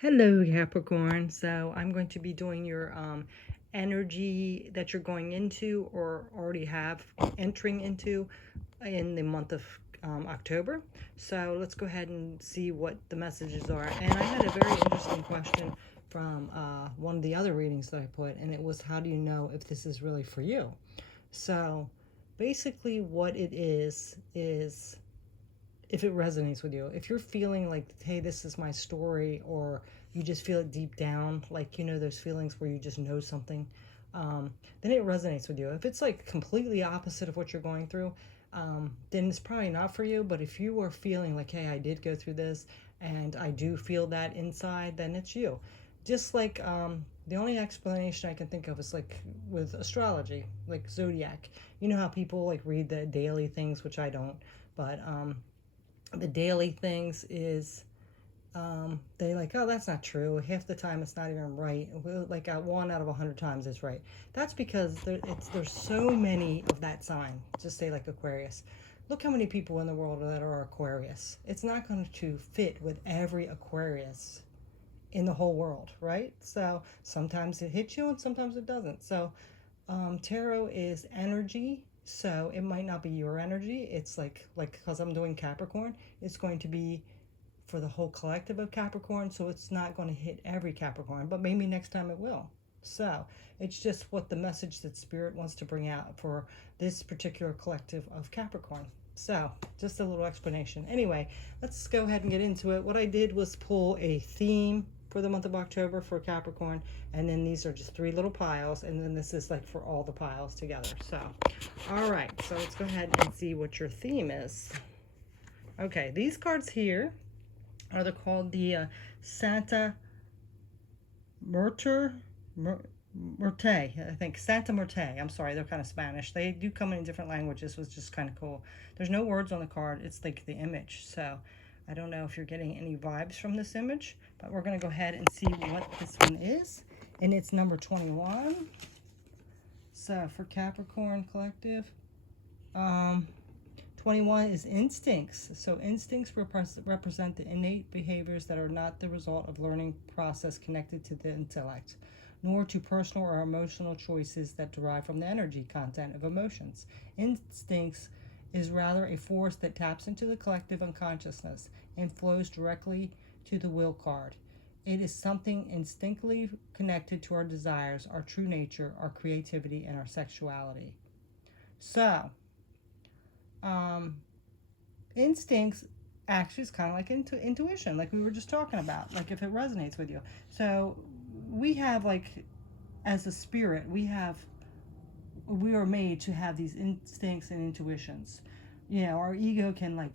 Hello, Capricorn. So I'm going to be doing your energy that you're going into or already have entering into in the month of October. So let's go ahead and see what the messages are. And I had a very interesting question from one of the other readings that I put, and it was, how do you know if this is really for you? So basically what it is if it resonates with you. If you're feeling like, hey, this is my story, or you just feel it deep down, like, those feelings where you just know something, then it resonates with you. If it's like completely opposite of what you're going through, then it's probably not for you. But if you are feeling like, hey, I did go through this and I do feel that inside, then it's you. Just like the only explanation I can think of is like with astrology, like zodiac. You know how people like read the daily things, which I don't, but the daily things is they like, oh, that's not true. Half the time it's not even right. Like 1 out of 100 times it's right. That's because there's so many of that sign. Just say like Aquarius. Look how many people in the world that are Aquarius. It's not going to fit with every Aquarius in the whole world, right? So sometimes it hits you and sometimes it doesn't. So tarot is energy, so it might not be your energy. It's like because I'm doing Capricorn, it's going to be for the whole collective of Capricorn, so it's not going to hit every Capricorn, but maybe next time it will. So it's just what the message that Spirit wants to bring out for this particular collective of Capricorn. So just a little explanation. Anyway, let's go ahead and get into it. What I did was pull a theme for the month of October for Capricorn, and then these are just 3 little piles, and then this is like for all the piles together. So all right, so let's go ahead and see what your theme is. Okay, these cards here are they called the Santa Muerte, I think. Santa Muerte. I'm sorry, they're kind of Spanish. They do come in different languages, which is kind of cool. There's no words on the card. It's like the image. So I don't know if you're getting any vibes from this image, but we're going to go ahead and see what this one is. And it's number 21. So for Capricorn Collective, 21 is instincts. So instincts represent the innate behaviors that are not the result of learning process connected to the intellect, nor to personal or emotional choices that derive from the energy content of emotions. Instincts is rather a force that taps into the collective unconsciousness and flows directly to the will card. It is something instinctively connected to our desires, our true nature, our creativity, and our sexuality. So, um, instincts actually is kind of like intuition, like we were just talking about, like if it resonates with you. So we have like, as a spirit, we are made to have these instincts and intuitions. Our ego can like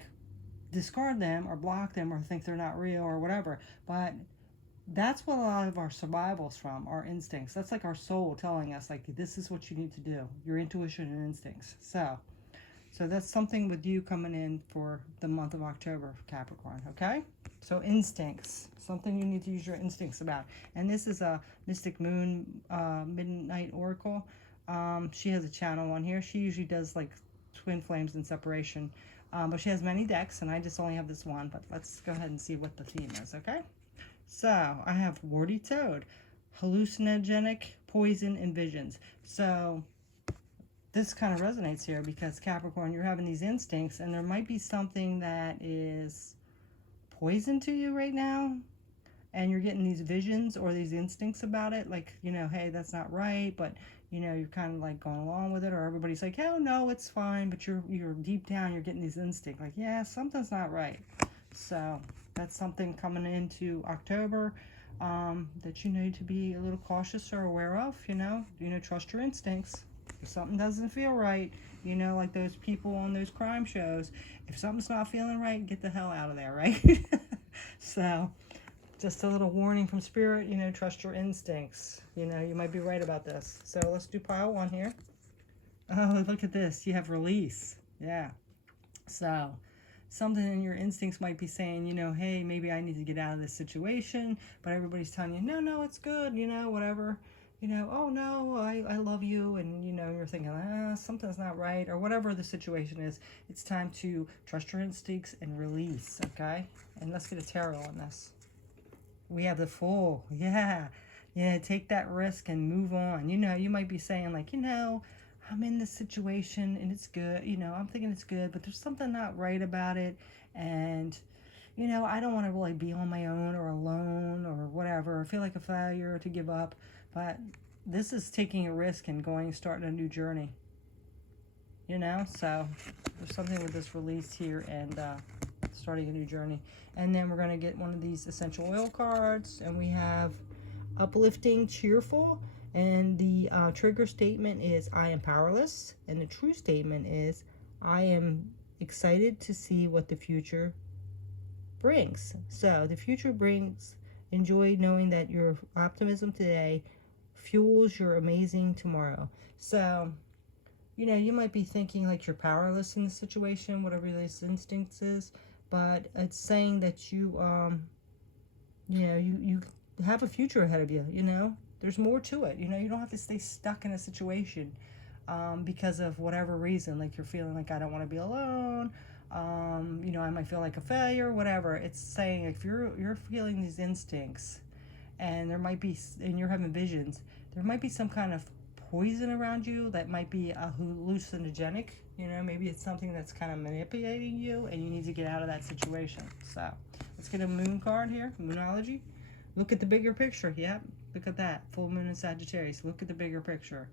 discard them or block them or think they're not real or whatever, but that's what a lot of our survival is from, our instincts. That's like our soul telling us, like, this is what you need to do, your intuition and instincts. So that's something with you coming in for the month of October, Capricorn, okay? So instincts, something you need to use your instincts about. And this is a Mystic Moon Midnight Oracle. She has a channel on here. She usually does like twin flames and separation. But she has many decks, and I just only have this one. But let's go ahead and see what the theme is, okay? So I have Warty Toad, hallucinogenic, poison, and visions. So this kind of resonates here because Capricorn, you're having these instincts, and there might be something that is poison to you right now, and you're getting these visions or these instincts about it, like, hey, that's not right, but you're kind of like going along with it, or everybody's like, oh no, it's fine, but you're deep down, you're getting these instincts like, yeah, something's not right. So that's something coming into October that you need to be a little cautious or aware of. Trust your instincts. If something doesn't feel right, like those people on those crime shows, if something's not feeling right, get the hell out of there, right? So just a little warning from Spirit, trust your instincts. You might be right about this. So let's do pile 1 here. Oh, look at this. You have release. Yeah. So something in your instincts might be saying, hey, maybe I need to get out of this situation, but everybody's telling you, no, it's good, whatever. Oh no, I love you, and you're thinking, something's not right, or whatever the situation is. It's time to trust your instincts and release, okay? And let's get a tarot on this. We have the Fool. Yeah. Yeah, take that risk and move on. You might be saying, like, I'm in this situation and it's good. I'm thinking it's good, but there's something not right about it. And, I don't want to really be on my own or alone or whatever. I feel like a failure to give up. But this is taking a risk and starting a new journey. So there's something with this release here and starting a new journey. And then we're going to get one of these essential oil cards, and we have uplifting, cheerful, and the trigger statement is I am powerless, and the true statement is I am excited to see what the future brings. So the future brings enjoy knowing that your optimism today fuels your amazing tomorrow. So you might be thinking like you're powerless in the situation, whatever this instinct is, but it's saying that you have a future ahead of you. There's more to it. You don't have to stay stuck in a situation because of whatever reason, like you're feeling like I don't want to be alone. I might feel like a failure, whatever. It's saying if you're feeling these instincts, and you're having visions, there might be some kind of poison around you that might be a hallucinogenic. Maybe it's something that's kind of manipulating you, and you need to get out of that situation. So let's get a moon card here, moonology. Look at the bigger picture. Yep, look at that, full moon in Sagittarius. Look at the bigger picture.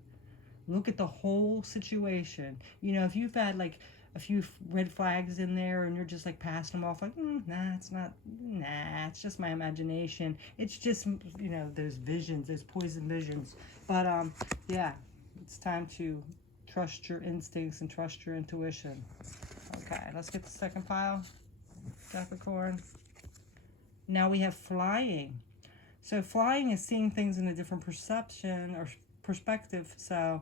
Look at the whole situation. If you've had like a few red flags in there and you're just like passing them off like, it's just my imagination. It's just, those visions, those poison visions. But yeah, it's time to trust your instincts and trust your intuition. Okay, let's get the second pile, Capricorn. Now we have flying. So flying is seeing things in a different perception or perspective. So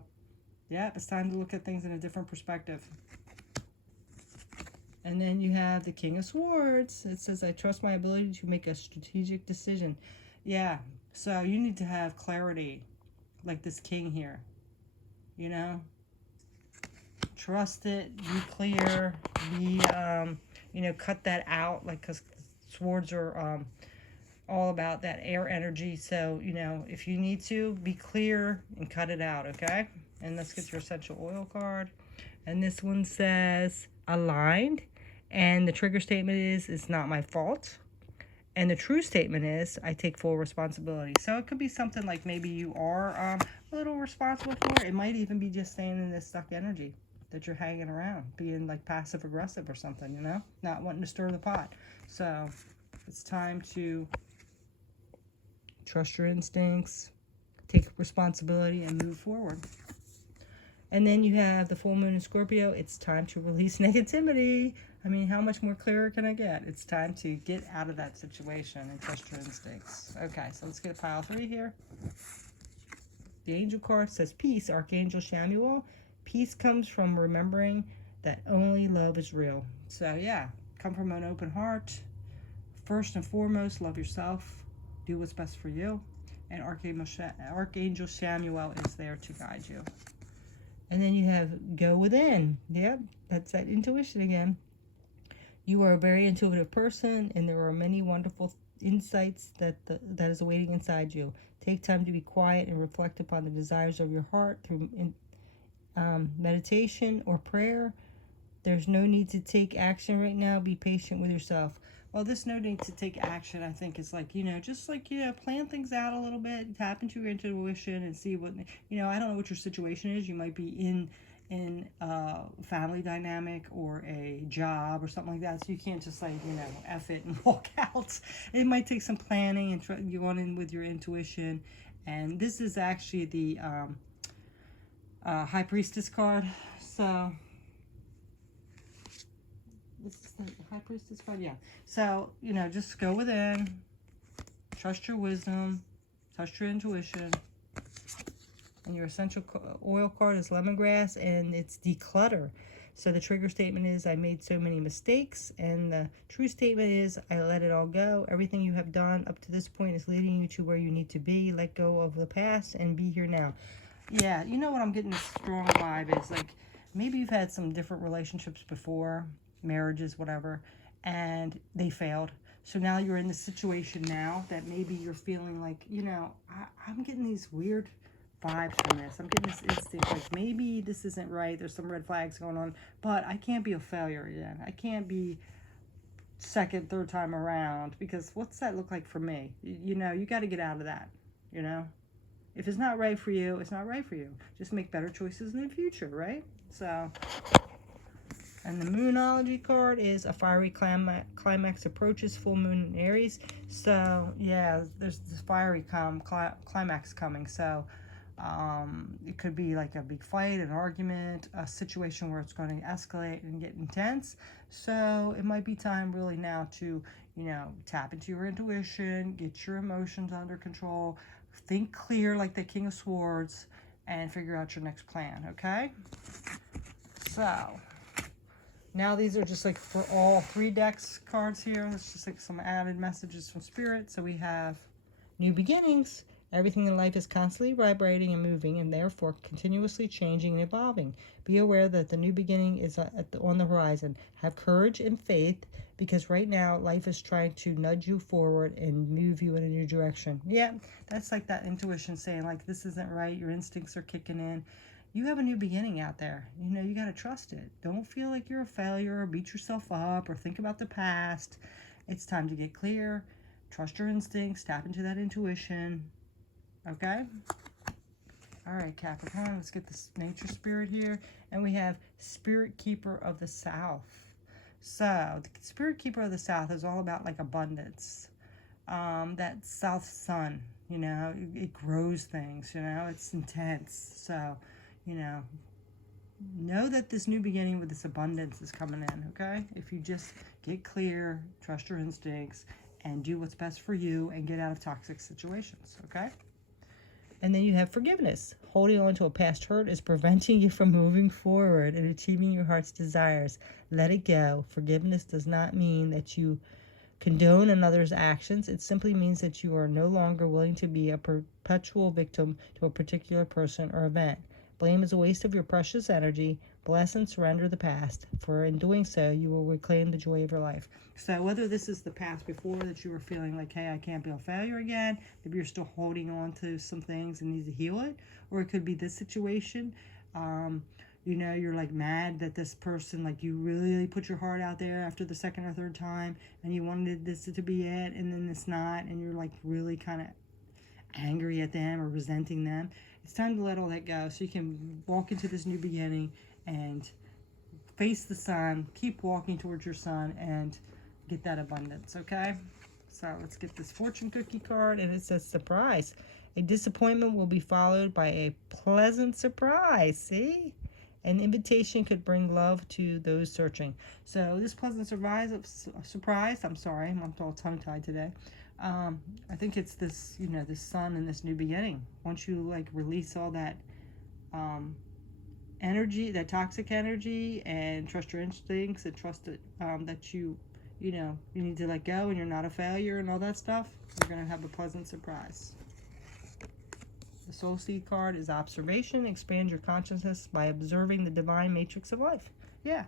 yeah, it's time to look at things in a different perspective. And then you have the King of Swords. It says, I trust my ability to make a strategic decision. Yeah, so you need to have clarity, like this king here. Trust it, be clear, cut that out, like, because swords are all about that air energy. So, if you need to, be clear and cut it out, okay? And let's get your essential oil card. And this one says, aligned. And the trigger statement is, it's not my fault. And the true statement is, I take full responsibility. So it could be something like maybe you are a little responsible for it. It might even be just staying in this stuck energy that you're hanging around, being like passive aggressive or something, not wanting to stir the pot. So it's time to trust your instincts, take responsibility, and move forward. And then you have the full moon in Scorpio. It's time to release negativity. I mean, how much more clearer can I get? It's time to get out of that situation and trust your instincts. Okay, so let's get a pile 3 here. The angel card says peace, Archangel Samuel. Peace comes from remembering that only love is real. So yeah, come from an open heart. First and foremost, love yourself. Do what's best for you. And Archangel Samuel is there to guide you. And then you have go within. Yep, that's that intuition again. You are a very intuitive person, and there are many wonderful insights that is awaiting inside you. Take time to be quiet and reflect upon the desires of your heart through meditation or prayer. There's no need to take action right now. Be patient with yourself. Well, this no need to take action, I think, is like, just like, plan things out a little bit, tap into your intuition and see what, I don't know what your situation is. You might be in a family dynamic or a job or something like that. So you can't just like, F it and walk out. It might take some planning and you want in with your intuition. And this is actually the High Priestess card. So this is the High Priestess card, yeah. So, just go within, trust your wisdom, trust your intuition. And your essential oil card is lemongrass, and it's declutter. So the trigger statement is, I made so many mistakes. And the true statement is, I let it all go. Everything you have done up to this point is leading you to where you need to be. Let go of the past and be here now. Yeah, what I'm getting this strong vibe is like, maybe you've had some different relationships before, marriages, whatever, and they failed. So now you're in the situation now that maybe you're feeling like, I'm getting these weird vibes from this. I'm getting this instinct like maybe this isn't right. There's some red flags going on, but I can't be a failure again. I can't be second, third time around, because what's that look like for me? You got to get out of that, If it's not right for you, it's not right for you. Just make better choices in the future, right? So, and the Moonology card is a fiery climax approaches full moon in Aries. So, yeah, there's this fiery climax coming. So, it could be like a big fight, an argument, a situation where it's going to escalate and get intense. So it might be time really now to, tap into your intuition, get your emotions under control, think clear like the King of Swords, and figure out your next plan, okay? So now these are just like for all 3 decks cards here. It's just like some added messages from Spirit. So we have new beginnings. Everything in life is constantly vibrating and moving, and therefore continuously changing and evolving. Be aware that the new beginning is on the horizon. Have courage and faith, because right now life is trying to nudge you forward and move you in a new direction. Yeah, that's like that intuition saying like this isn't right. Your instincts are kicking in. You have a new beginning out there. You got to trust it. Don't feel like you're a failure or beat yourself up or think about the past. It's time to get clear. Trust your instincts. Tap into that intuition. Okay? All right, Capricorn, let's get this nature spirit here. And we have Spirit Keeper of the South. So, the Spirit Keeper of the South is all about like abundance. That south sun, it grows things, it's intense. So, know that this new beginning with this abundance is coming in, okay? If you just get clear, trust your instincts, and do what's best for you and get out of toxic situations, okay? And then you have forgiveness. Holding on to a past hurt is preventing you from moving forward and achieving your heart's desires. Let it go. Forgiveness does not mean that you condone another's actions. It simply means that you are no longer willing to be a perpetual victim to a particular person or event. Blame is a waste of your precious energy. Bless and surrender the past, for in doing so, you will reclaim the joy of your life. So whether this is the past before that you were feeling like, hey, I can't be a failure again, maybe you're still holding on to some things and need to heal it, or it could be this situation. You're like mad that this person, like you really put your heart out there after the second or third time, and you wanted this to be it, and then it's not, and you're like really kind of angry at them or resenting them. It's time to let all that go so you can walk into this new beginning and face the sun, keep walking towards your sun, and get that abundance, okay? So let's get this fortune cookie card, and it says surprise. A disappointment will be followed by a pleasant surprise. See? An invitation could bring love to those searching. So this pleasant surprise, I'm sorry, I'm all tongue-tied today. I think it's this, this sun and this new beginning. Once you like release all that energy, that toxic energy, and trust your instincts and trust that that you need to let go and you're not a failure and all that stuff, you're going to have a pleasant surprise. The Soul Seed card is observation. Expand your consciousness by observing the divine matrix of life. Yeah,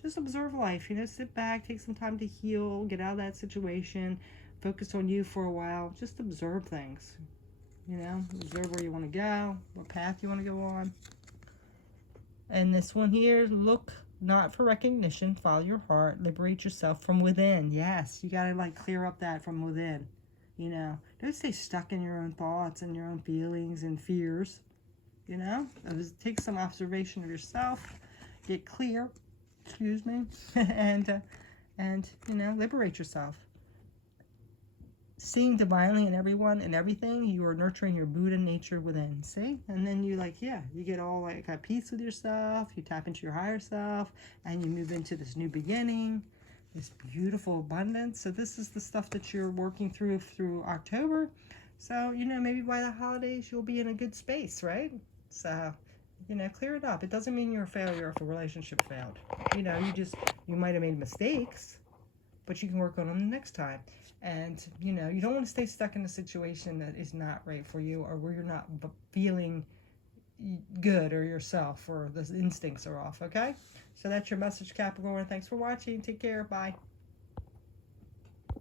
just observe life. Sit back, take some time to heal, get out of that situation, focus on you for a while. Just observe things. Observe where you want to go, what path you want to go on. And this one here, look not for recognition, follow your heart, liberate yourself from within. Yes, you got to like clear up that from within. Don't stay stuck in your own thoughts and your own feelings and fears. Take some observation of yourself, get clear, and liberate yourself. Seeing divinely in everyone and everything, you are nurturing your Buddha nature within. See? And then you you get all like at peace with yourself, you tap into your higher self, and you move into this new beginning, this beautiful abundance. So this is the stuff that you're working through October. So, maybe by the holidays, you'll be in a good space, right? So, clear it up. It doesn't mean you're a failure if a relationship failed. You might have made mistakes, but you can work on them the next time. And, you don't want to stay stuck in a situation that is not right for you, or where you're not feeling good or yourself, or the instincts are off, okay? So that's your message, Capricorn. Thanks for watching. Take care. Bye.